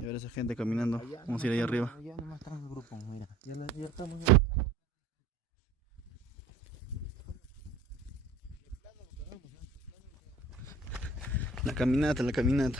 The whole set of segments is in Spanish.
Y ver esa gente caminando. Vamos a ir allá arriba. Ya nomás estamos en el grupo, mira. Ya estamos. La caminata, la caminata.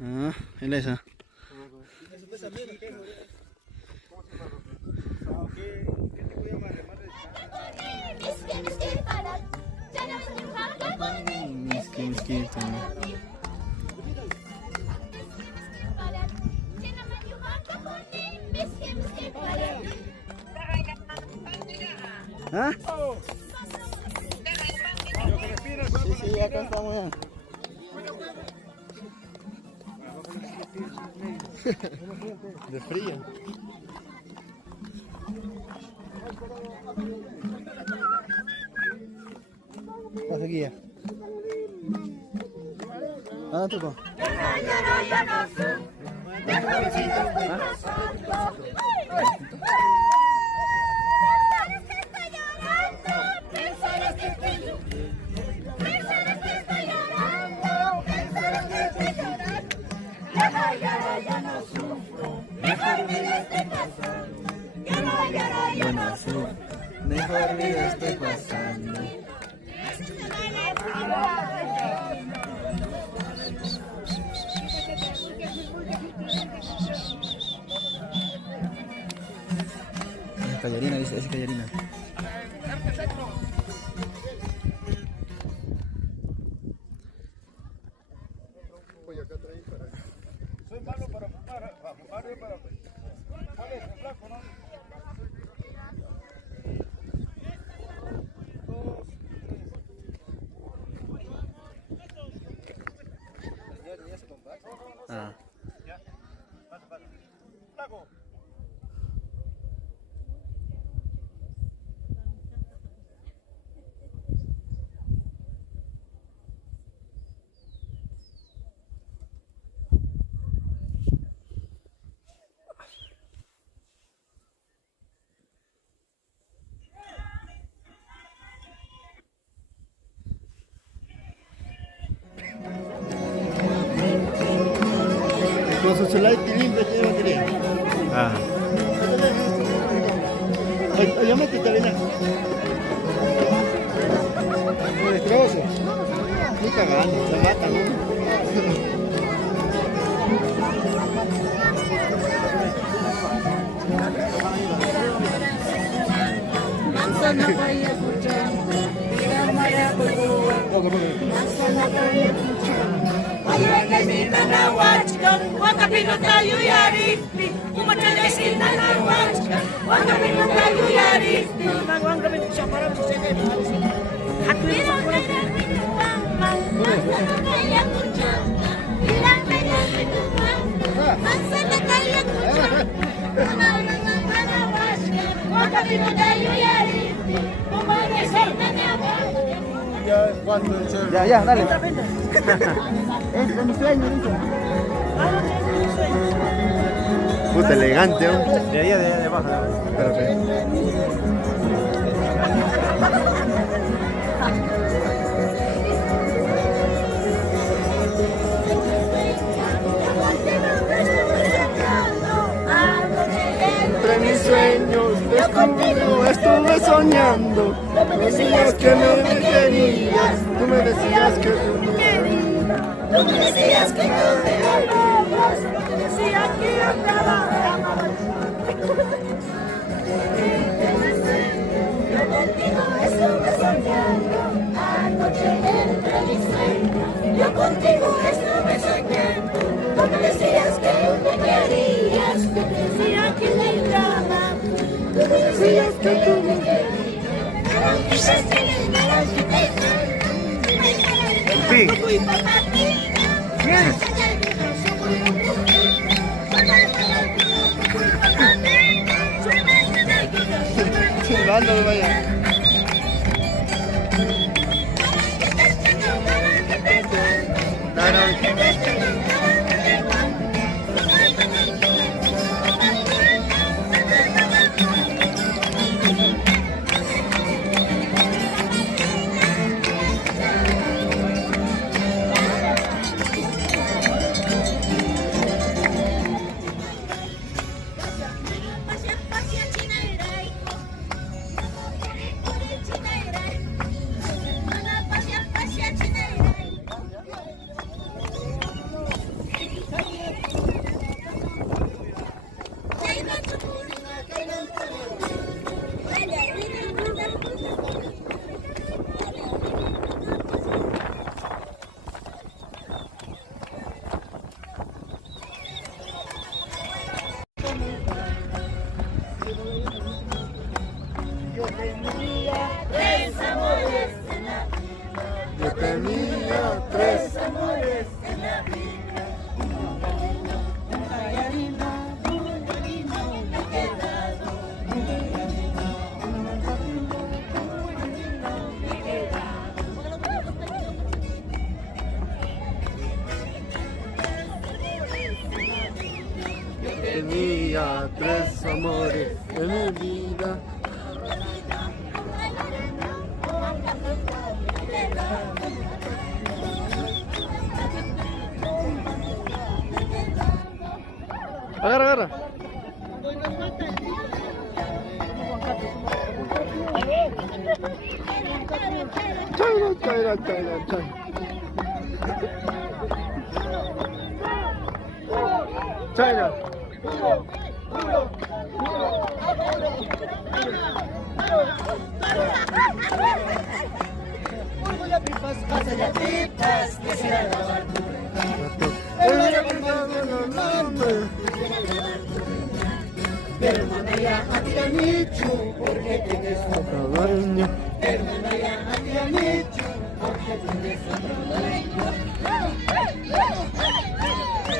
Ah, es esa. Miskin. ¿Ah? Sí, acá estamos ya. De frío. Pasa guía. Ah, truco. Bueno, sí. Mejor vida estoy pasando. Es callarina, dice, es callarina. Soy malo para fumar, para flaco, ¿no? Ah. Ya, pasa. Flaco. Con su celular limpio tiene batería. Ah. Oye, métete, ven. Lo destrozo. Estoy cagando, se matan, ¿no? Manzana calle escuchando, mira maracuya, manzana calle escuchando. Ayuenesina na wachka, wakapino tayo yaristi, umatadesina na wachka, wakapino tayo yaristi. Wakapino siya parang sa sede, mira manzana calle escuchando, mira manzana calle escuchando. Wakapino tayo yaristi, umatadesina na wachka. Ya, dale. Es de mi sueño, dice. Puta elegante, ¿no? De ahí, de abajo. Espérate. Entre mis sueños, contigo estuve soñando. Tú me decías que no me querías. Tú me decías que tú me querías. Tú me decías que no me amabas. Tú me decías que yo trabajaba. Yo contigo estuve soñando. Anoche entre mis sueños. Yo contigo estuve soñando. Tú me decías que tú me querías. Tú me decías que te amaba. Tú me decías que tú me querías. Silbando, vaya. tenía tres amores en mi vida. Agarra, agarra. China, China, China, China. China. Hermana ya Atiramitsu, porque tienes otro dueño. Hermana ya Atiramitsu, porque tienes otro dueño.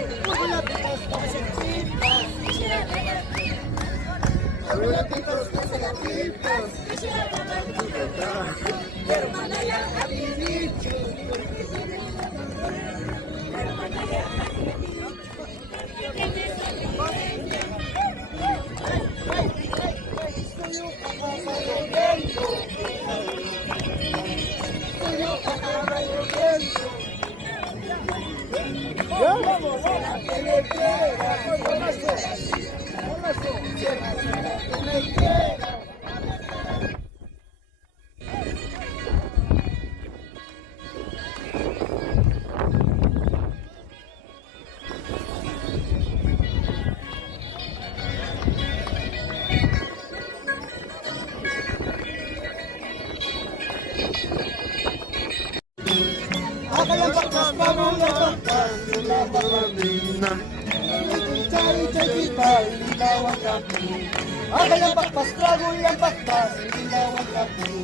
Hermana ya Atiramitsu, porque tienes otro dueño. Hermana ya Atiramitsu, porque tienes otro dueño. Ang pakpastrago yung pakpas, ilawan kami.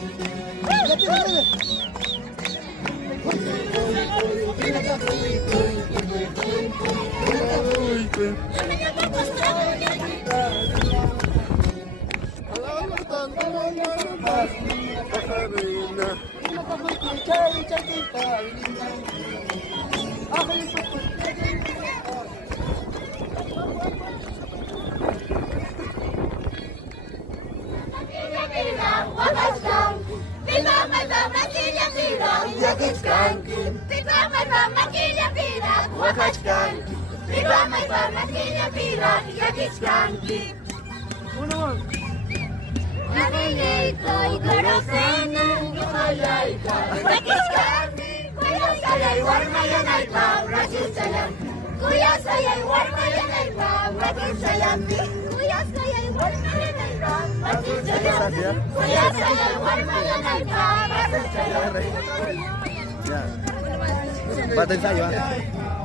Bata ensayo, ah.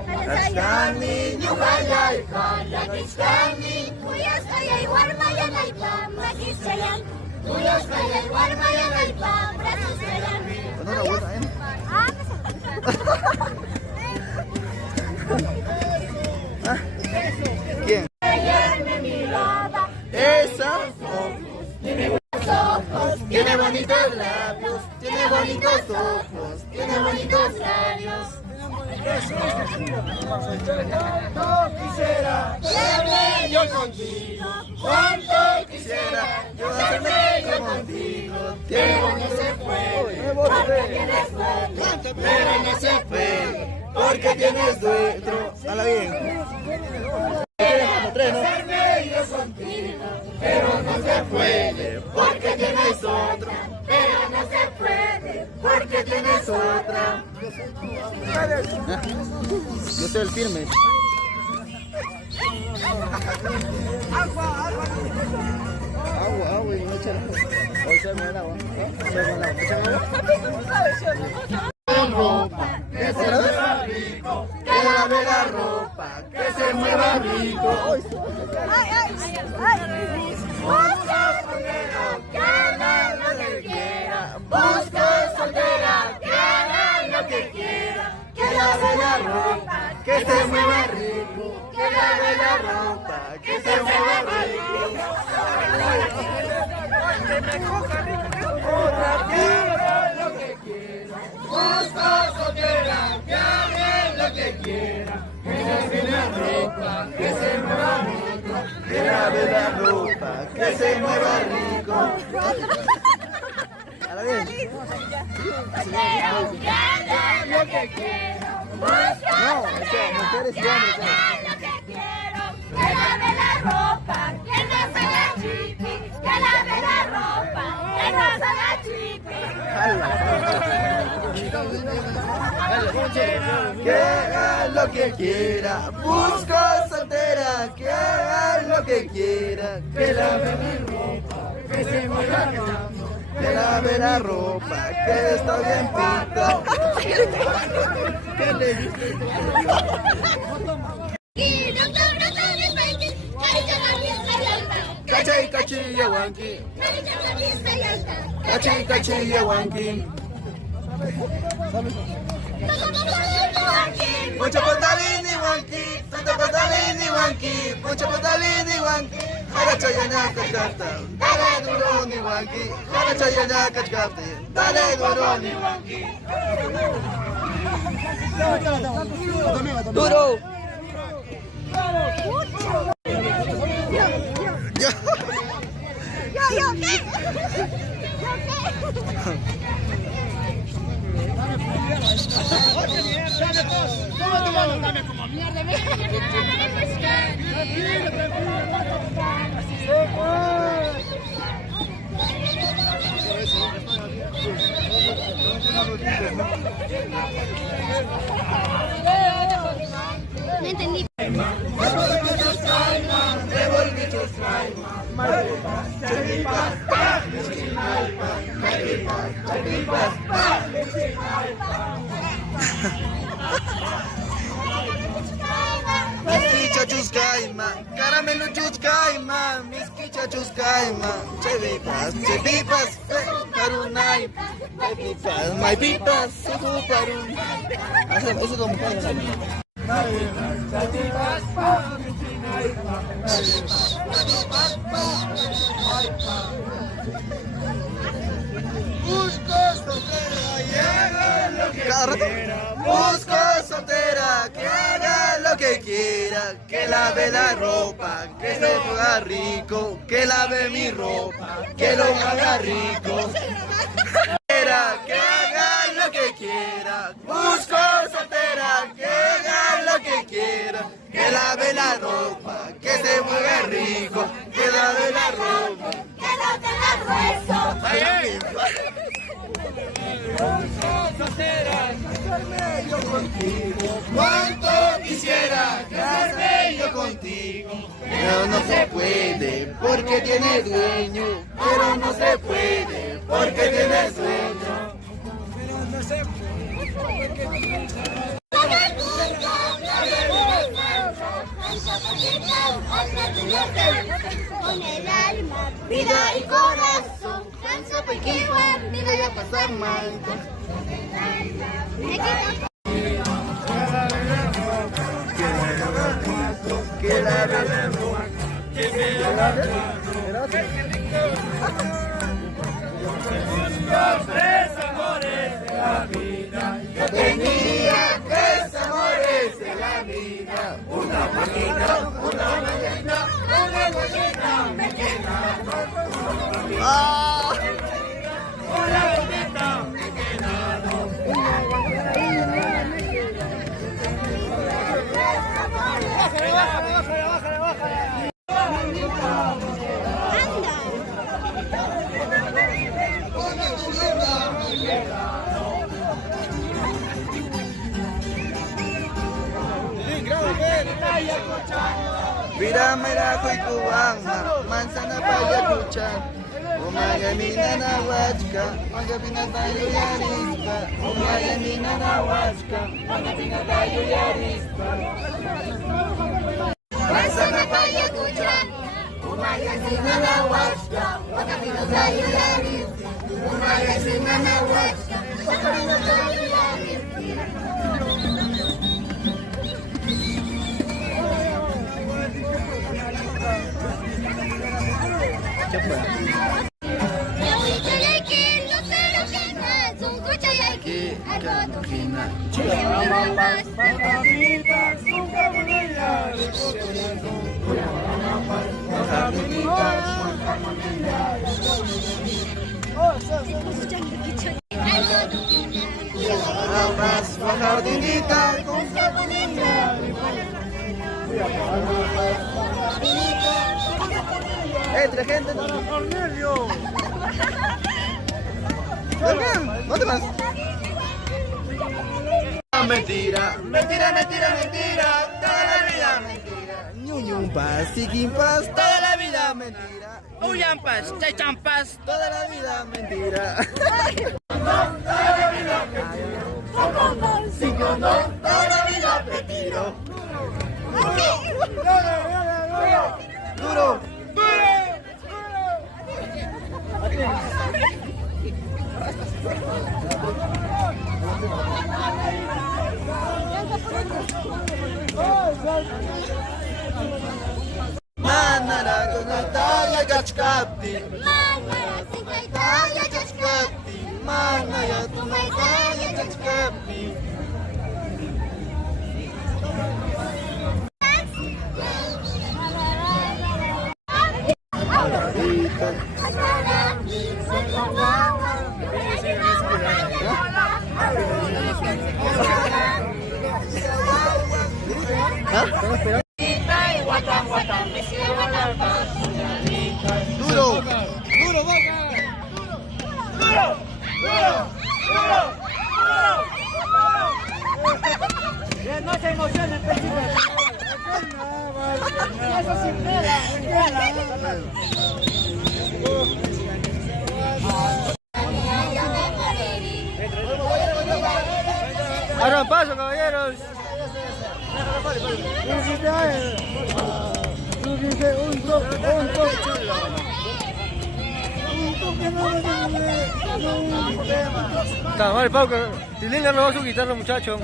That's kami, nyukayay ka, lagis kami. Kuyas kaya'y warmayan ay pamrakis kayan. Kuyas kaya'y warmayan ay pamrakis kayan. Ano na, wala yan? ¿Quién? Esa. Tiene bonitos labios, tiene bonitos ojos, tiene bonitos labios. Cuánto quisiera Quedarme yo contigo, cuánto quisiera yo hacerme yo contigo. Pero no se puede, porque tienes dueño. Pero no se puede, porque tienes dueño. Habla bien. Hacerme yo contigo, pero no se puede, porque tienes otro. Pero no se puede, porque tienes otra. Yo soy el firme. Agua, y no echar. Hoy se me da agua. ropa, que se mueva rico, que lave la ropa, que se mueva rico. Busca soltera, que haga lo que quiera. Busca soltera, que haga lo que quiera. Que lave la ropa, Que se mueva rico, que lave la ropa, que se mueva rico. otra quiera lo que quiera. Busca soltera, que haga lo que quiera. Que se mueva rico, que se mueva rico. que se mueva rico. A la vez. Lo que quiero, busco No, o sea, mujeres y hombres. lo que quiero, que lave la ropa, que no se la chipi, que lave la ropa, que no se la chipi. Que haga lo que quiera, busco soltera, que haga lo que quiera, que lave mi ropa, que se mueva rico. Que lave la ropa, que está bien pinta. ¿Qué le dice? Cachay, cachilla, wanki. Cachay, cachilla, wanki. Mucho potalini, wanki. Tanto potalini, wanki. Mucho potalini, wanki. Hara chayana kachkafta. Dale duro ni wanki. Hara chayana kachkafta. Dale duro ni wanki. Duro. No entendí. Miskicha chuskaima, caramelo chuskaima, miskicha chuskaima, chevipas, karunay, my pipas, suhu karun. Eso como busco soltera, que haga lo que quiera, que lave la ropa, que se ponga rico, que lave mi ropa, que lo haga rico. Que haga lo que quiera, busco soltera, que haga lo que quiera, que lave la ropa, que se mueva rico, que lave la ropa. Que no te la hueso. Cuánto quisiera quedarme yo contigo, pero no se puede porque tiene dueño, pero no se puede porque tiene dueño. Con el alma, vida y corazón, canso porque igual me voy a pasar mal. Que la Los tres amores de la vida. yo tenía tres amores en la vida, una mañana, una gallina me queda. Una bonita me he quedado. Mira, mira, koy kuwanga, manzana paya kuchan. Umaya mina na wachka, magabi na tayo yarispa. Umaya mina na wachka, magabi na tayo yarispa. Manzana paya kuchan, umaya sina na wachka, magabi na tayo yarispa. Umaya sina na wachka, magabi na tayo yarispa. Entre gente. Cornelio. ¿Dónde vas? Mentira, mentira, mentira, mentira, toda la vida mentira. Ñuñumpas, siquimpas, toda la vida mentira. Uyampas, chaychampas. Toda la vida mentira. Toda la vida mentira. Duro. Manara con Natalia Gachkapti. Manaya tu Natalia Gachkapti. Duro, duro, boca. Duro, duro, duro, duro. No se emocionen, eso sin pela. Abran paso, caballeros. Vale, Pau, que Tilinga no va a su guitarra, muchacho.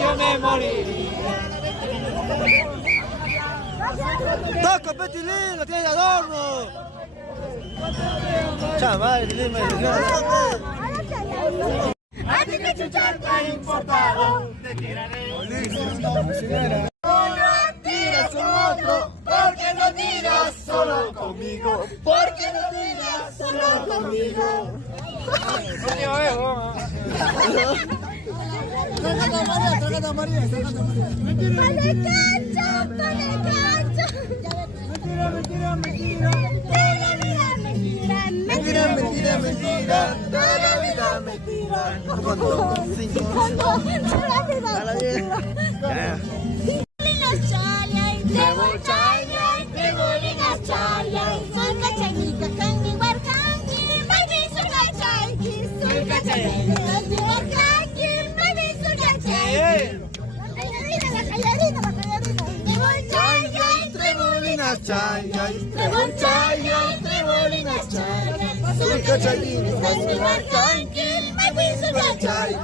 Yo me moriría. ¡Toca, Petilín! ¡Lo tiene de adorno! ¡Chaval, Tilín, me A ti que chuchar te ha importado, te tiraré. No tiras con otro, porque no tiras solo conmigo. Porque no tiras solo conmigo. Trágate a María. Mentira, mentira, mentira, toda la vida mentira. ¿Cuánto? 5. Toda la vida mentira. Trebolinas chayas, trebolinas chayas. Soy cachayín, soy barcanquil, me piso la chay.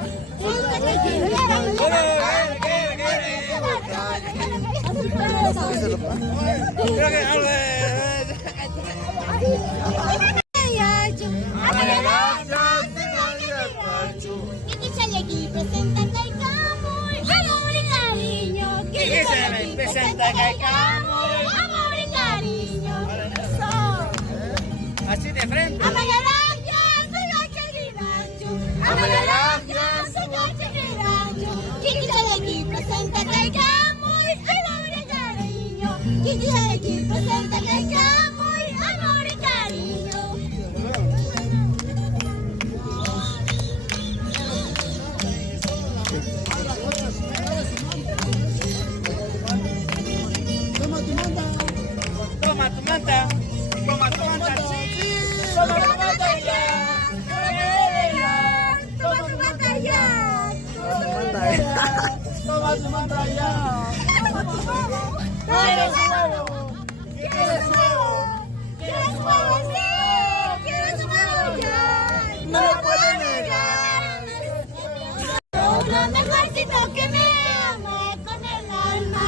Así de frente. Toma tu manta. Toma tu manta. Toma tu manta ya. Toma tu manta ya. Toma tu manta ya. ¿Quieres huevo? ¿Quieres huevo? ¿Quieres huevo? Sí. ¿Quieres huevo ya? No lo puedo negar. Lo mejorcito que me ame con el alma.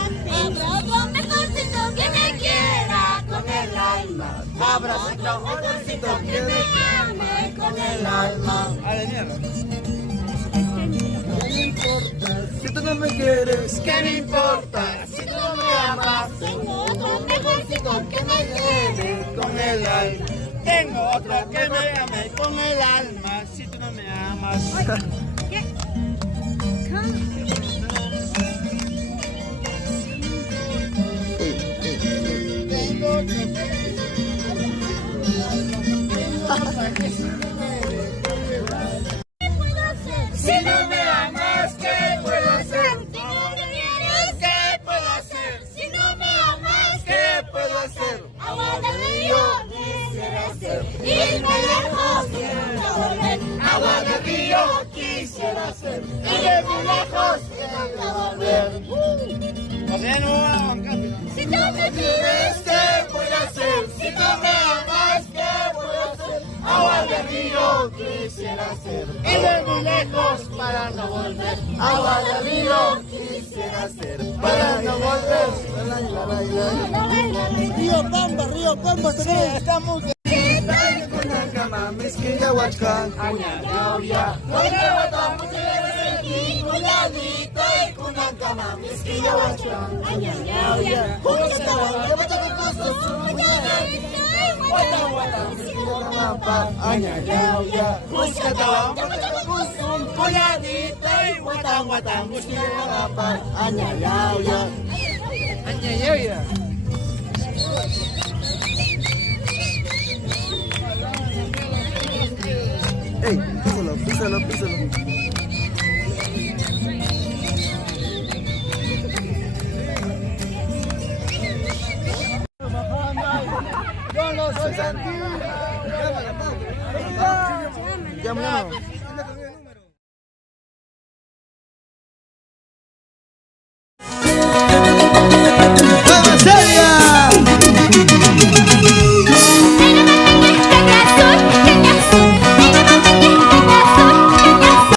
Lo mejorcito que me quiera con el alma. Abracito, olorcito, que me ame con el alma. ¿Qué me importa? Si tú no me quieres, ¿qué me importa? Si tú no me amas, Tengo otro mejorcito que me lleve con el alma. Te tengo otro que me ame con el alma si tú no me amas. Si no me amas, ¿qué puedo hacer? ¿Qué puedo hacer? Si no me amas, ¿Qué puedo hacer? agua del río quisiera ser. Irme lejos, quiero volver. Agua del río quisiera ser. Irme lejos, quiero volver. O sea, no voy a bancar. Si tú me quieres, ¿Qué puedo hacer? Si no me amas, ¿qué puedo hacer? Agua de río quisiera ser. Irme muy lejos para no volver. Agua de río quisiera ser. Para no volver. Río Pamba, tenés. Estamos Kunakama, Misquilla, Huachcán. Ey, písalo. Yo no soy sentido. Llámala.